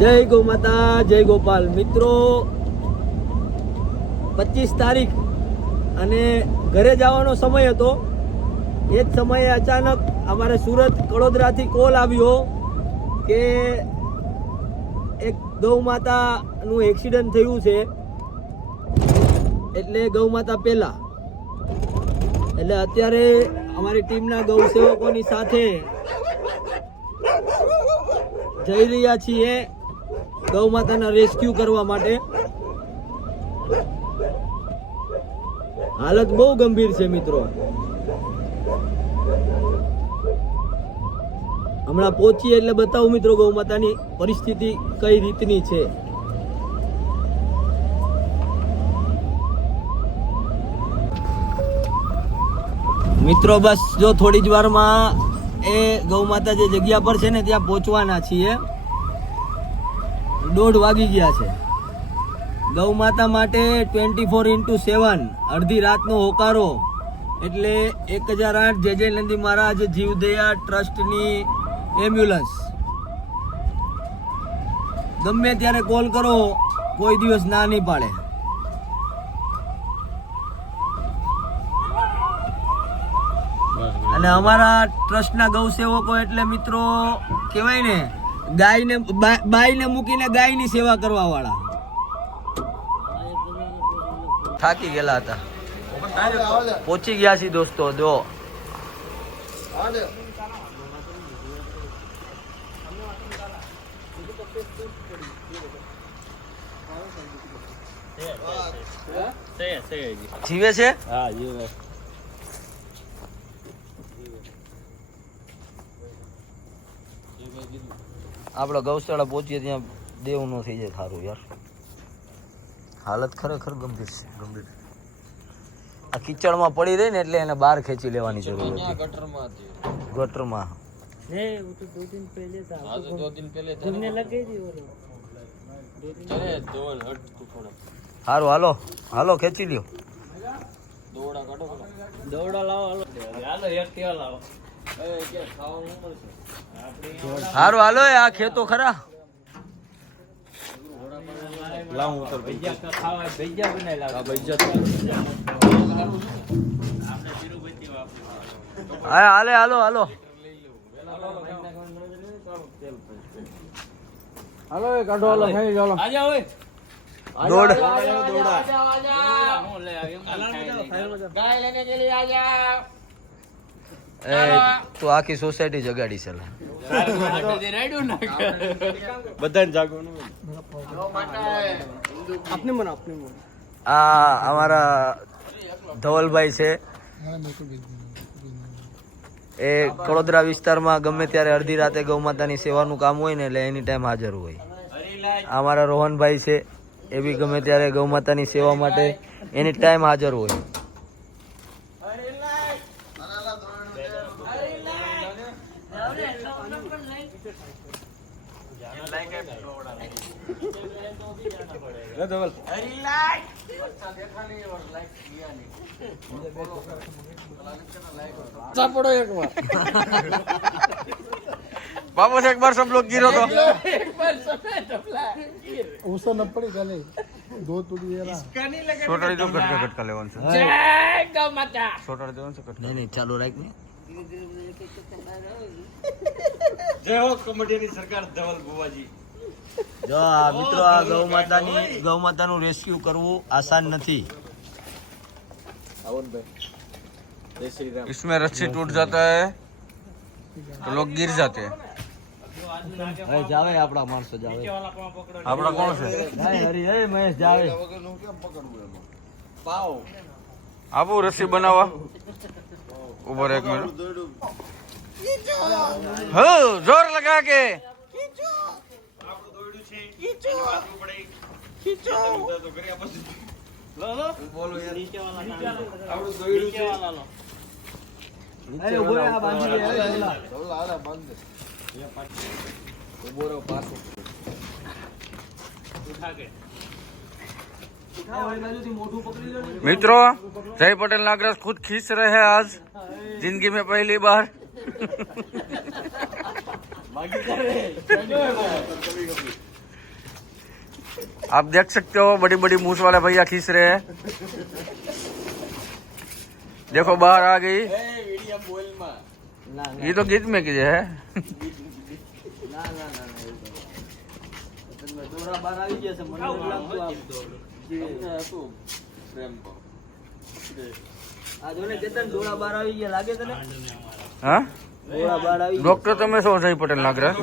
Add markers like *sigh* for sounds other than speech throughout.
જય ગૌ માતા, જય ગોપાલ. મિત્રો, પચીસ તારીખ અને ઘરે જવાનો સમય હતો. એ જ સમયે અચાનક અમારે સુરત કડોદરાથી કોલ આવ્યો કે એક ગૌ માતાનું એક્સિડન્ટ થયું છે. એટલે ગૌ માતા પહેલાં. એટલે અત્યારે અમારી ટીમના ગૌ સેવકોની સાથે જઈ રહ્યા છીએ. ગૌ માતાના રેસ્ક્યુ કરવા માટે. હાલત બહુ ગંભીર છે મિત્રો. હમણાં પહોંચીએ એટલે બતાવું મિત્રો ગૌ માતાની પરિસ્થિતિ કઈ રીતની છે. મિત્રો બસ જો થોડી જ વારમાં એ ગૌ માતા જે જગ્યા પર છે ને ત્યાં પહોંચવાના છીએ. દોઢ વાગી ગયા છે. ગૌ માતા માટે ટ્વેન્ટી ફોર ઇન્ટુ સેવન, અડધી રાતનો હોકારો. એટલે એક હજાર આઠ જે જે નંદી મહારાજ જીવદયા ટ્રસ્ટની એમ્બ્યુલન્સ. ગમે ત્યારે કોલ કરો, કોઈ દિવસ ના નહીં પાડે. અને અમારા ટ્રસ્ટના ગૌસેવકો એટલે મિત્રો, કહેવાય ને ગાયને બાઈને મૂકીને ગાયની સેવા કરવા વાળા થાકી ગયેલા હતા. પહોંચી ગયા છીએ દોસ્તો જો જીવે છે? હા જીવે. આપણે ગૌશાળા પહોંચીએ ત્યાં દેવ નો થઈ જાય સારું યાર હાલત ખરેખર ગંભીર છે ગંભીર આ કિચડમાં પડી રહી ને એટલે એને બહાર ખેંચી લેવાની જરૂર હતી गटर में थी ગટરમાં नहीं वो तो दो दिन पहले था हाँ तो दो दिन पहले घूमने लग गई थी वो चले दो हट तू थोड़ा સારું હાલો હાલો ખેંચી લ્યો દોડા કાઢો દોડા લાવો હાલો હાલો એક્ટિવા લાવો સારું હાલો એ આ ખેતો ખરા. લાવું ઉતર ભૈયા બનાવી લાવ ભૈયા હાલે હાલો હાલો. હાલો એ કાઢો હાલો ખાઈ ચાલો આજા ઓય. દોડ. ગાય લેને કે લીએ આજા. એ તું આખી સોસાયટી જગાડી છે. બધાને જાગવાનું આ અમારા ધવલભાઈ છે. એ કડોદરા વિસ્તારમાં ગમે ત્યારે અડધી રાતે ગૌ માતાની સેવાનું કામ હોય ને એટલે એની ટાઈમ હાજર હોય. અમારા રોહનભાઈ છે એ બી ગમે ત્યારે ગૌ માતાની સેવા માટે એની ટાઈમ હાજર હોય. ચાપડો એક વાર વાપસ એક બાર सब लोग गिरो तो उसको न पड़ी गले दो टूटी ये रहा છોટાડી દો કટકા કટકા લેવાનું છે જય ગૌ માતા છોટાડી દેવાનું છે કટકા નહીં નહીં ચાલુ રાખ ને જય હો કમિટીની સરકાર ધવલ બુવાજી જો આ મિત્રો આ ગૌ માતાની ગૌ માતાનું રેસ્ક્યુ કરવું આસાન નથી इसमें रस्सी टूट जाता है तो लोग गिर जाते हैं હવે જાવે આપણા માણસો જાવે આપડા કોણ છે હે હરી હે મહેશ જાવે આપું રસ્સી બનાવવા ઉપર એક મિનિટ હો જોર લગા કે खींचो। खींचो। लो लो। बोलो यार। नीचे वाला अब नीचे वाला लो। अरे वो रहा बाँध चलो आ रहा ये वो पास उठा के। मित्रों जय पटेल नागराज खुद खींच रहे हैं आज। ज़िंदगी में पहली बार। आप देख सकते हो बड़ी बड़ी मूछ वाले भैया खींच रहे हैं देखो बाहर आ गई એ વીડિયો બોલમાં ના ના ये तो गीत में कीजिए है ના ના ના ના એવું તો. તમે દોરા બહાર આવી ગયા છે મને નથી લાગતું આમ. તમને હતું પ્રેમ તો આ જો ને કેતન દોરા બહાર આવી ગયા લાગે તને हाँ દોરા બહાર આવી ગયા. डॉक्टर तो मैं सो सही पटेल लग रहा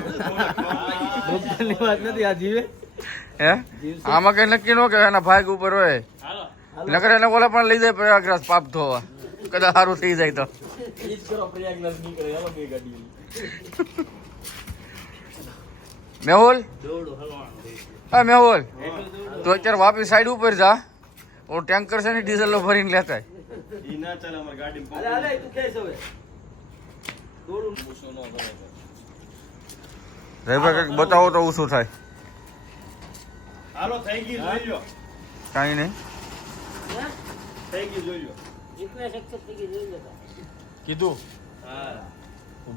ડોક્ટરની વાત નથી આ જીવે है આમાં કઈ નક્કી ન કહેવાય, એના ભાગ ઉપર હોય. નકર એને ઓલા પણ લઈ જાય પ્રયાગરાજ પાપ ધોવા. કદાચ સારું થઈ જાય તો. મેહુલ? હા, મેહુલ. તો અત્યારે વાપી સાઈડ ઉપર જા. ઓ ટેન્કર છે ને ડીઝલ ભરીને લેતા ના ચાલે અમાર ગાડી હાલે હાલે તું ખેંચ હવે દોડું પૂછો ન કરે રવિભાઈ કંઈક બતાવો તો ઓછું થાય. હાલો થઈ ગઈ જોઈ લો કાંઈ નહીં. થઈ ગઈ જોઈ લો કીધું? હા.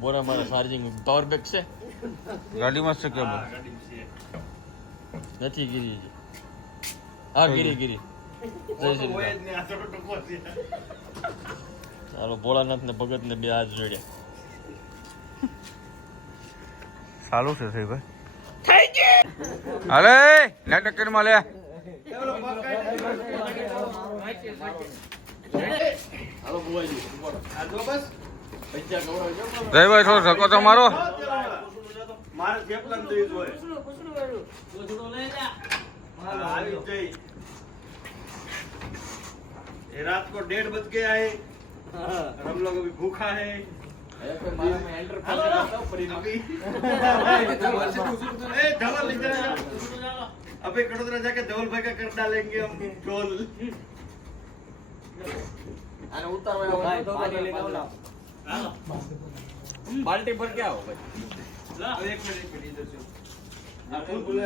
બોરા મારા ચાર્જિંગ પાવર બેક છે. ગાડીમાં જ છે કેબલ નથી ગીરી હા ગીરી ગીરી. ચાલો ભોળાનાથ ને ભગત ને બે હાથ જોડ્યા. *laughs* સારું છે રવિભાઈ હાલે નાટક કરીમાં લે હાલો બુવાજી આ જો બસ પૈસા કવડાવજો રવિભાઈ થોડો ધક્કો તો મારો મારે ચેપલાન દઈ જોઈએ આવી જઈ ये रात को डेढ़ बज गया है और हम लोग अभी भूखा है अभी ए, धवल इधर आ। अबे कड़ोदरा जाके धवल भाई का कर डालेंगे हम टोल ભાઈ તો પાણી લઈને આવો લાવ. बाल्टी भर क्या हो भाई एक मिनट एक मिनट इधर से आप फूल बोले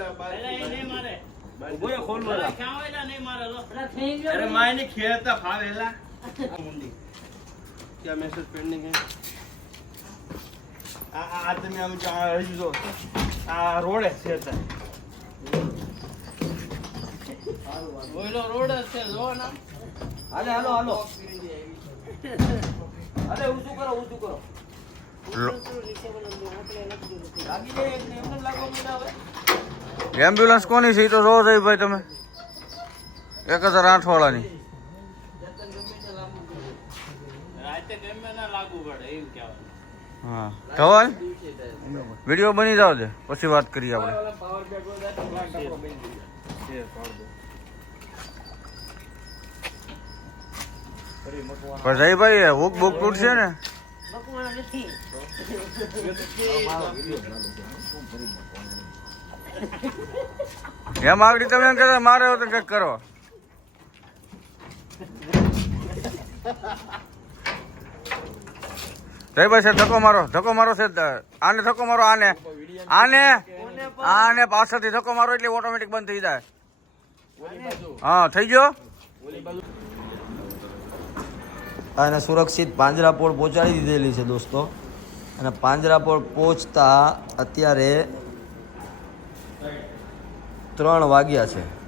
ઉભો રહે, ખોલ બોલા. અરે માયને ખેરતા ફાવેલા क्या मैसेज पेंडिंग है આ તમે આમ જો આ હજી જો આ રોડ છે અત્યારે. હાલે હાલો હાલો. હાલે ઊંચું કરો ઊંચું કરો. લાગી ને જ હવે. એમ્બ્યુલન્સ કોની છે? એ તો જોવો ભાઈ તમે. એક હજાર આઠ વાળાની. હા. ધવલ, વીડિયો બની જાવ પછી વાત કરીએ આપણે. ભાઈ રવિભાઈ હુક બુક તૂટશે ને? એમ આવડી તમે એમ કહેતા, મારે તો કંઈક કરો. રવિભાઈ સાહેબ ધક્કો મારો ધક્કો મારો છે આને ધક્કો મારો, આને આને આને પાછળથી ધક્કો મારો એટલે ઓટોમેટિક બંધ થઈ જાય. હા, થઈ ગયો? અને સુરક્ષિત પાંજરાપોળ પહોંચાડી દીધેલી છે દોસ્તો. અને પાંજરાપોળ પહોંચતા અત્યારે ત્રણ વાગ્યા છે.